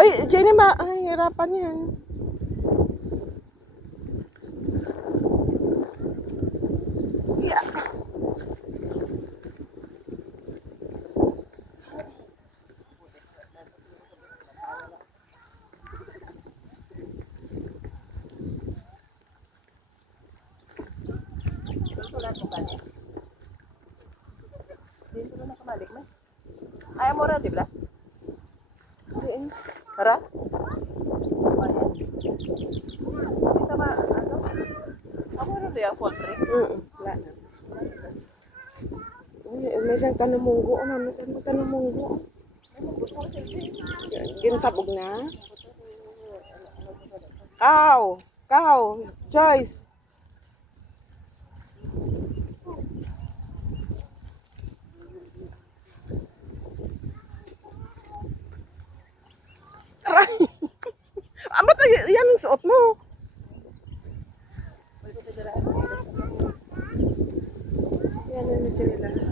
Ay, Jenny, ay, hirapan yan. Yeah. Dito na kamalik mo. Ayaw mo rin, di ba? Diyan. Tara. Ayan. Dito ba, ano? Ako rin di ang poultry. Wala na. May nagkanamunggo. May nagkanamunggo. Ginsabog na. Cow, Joyce. Aray! Ba't yan ang suot mo? Yan ang chinelas.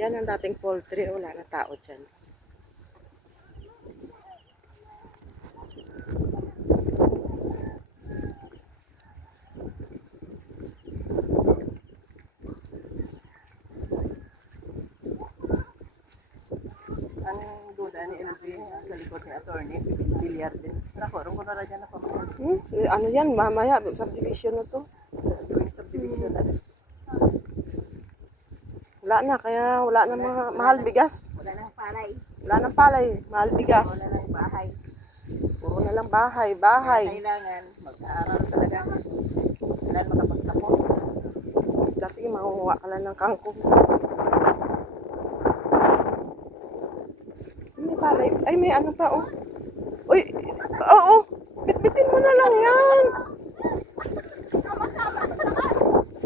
Yan ang dating poultry. Wala na tao dyan. Ang duda ni LB sa likod ni attorney, bilyar din. Nakurong ko na rin dyan na pamahal. Ano yan? Mamaya, subdivision na to. Subdivision na rin. Wala na, kaya wala na mga mahal bigas. Wala nang palay. Wala nang palay, mahal bigas. Wala nang bahay. Puro na lang bahay. Kailangan mag-aaral talaga. Kailangan makapagtapos. Dati makukuha ka lang ng kangkong. May palay. Ay, may ano pa, oh. Uy, oo. Bitbitin mo na lang yan.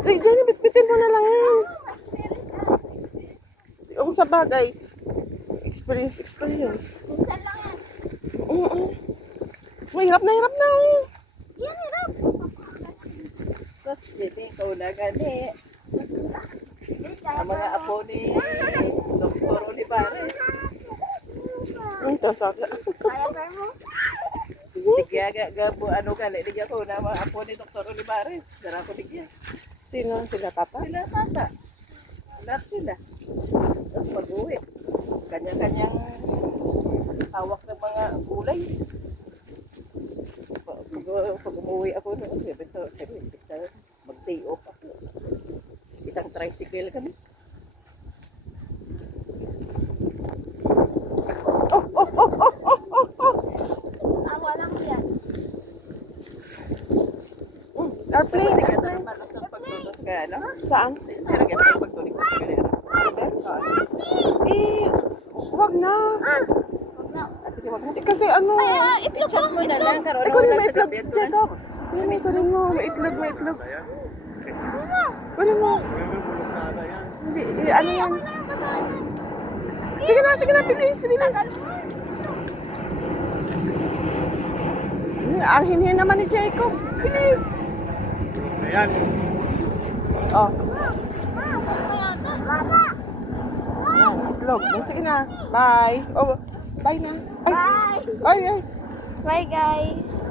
Uy, Jenny, bitbitin mo na lang yan. Kung sa bagay, experience. Minsan lang yan. Oo. Mahirap na, oh. Yan, hirap. Tapos, dito, ikaw na gani. Ang mga apo ni Dr. Olivares. Ito. Kaya ba mo? Ligya, gabo, ano ka, ligya ko na mga apo ni Dr. Olivares. Dara ko ligya. Sino? Sila tata? Sila tata. Lahat sila. Tapos mag-uwi. Kanya-kanyang hawak ng mga gulay. Pag umuwi ako noon, mag-day off ako. Isang tricycle kami. Walang yan. Airplane. Hindi ka na malas ng pagluto sa kaya, no? Saan? Meron ka na pagtulik sa kaya. Wag na. Huwag na. Sige, wag mo. Kasi ano, Itlog ko. Mo na lang, karoon ay, na kunin wala mo sa itlog, gabi. Jacob. Kunin mo. May itlog. Kunin mo. Hindi, ano yan? Sige na, bilis. Ang hinhin naman ni Jacob. Bilis. Ayan. Oh, Baba. yan, itlog. Sige na. Bye. Oh, bye na. Bye. Ay. Bye, guys.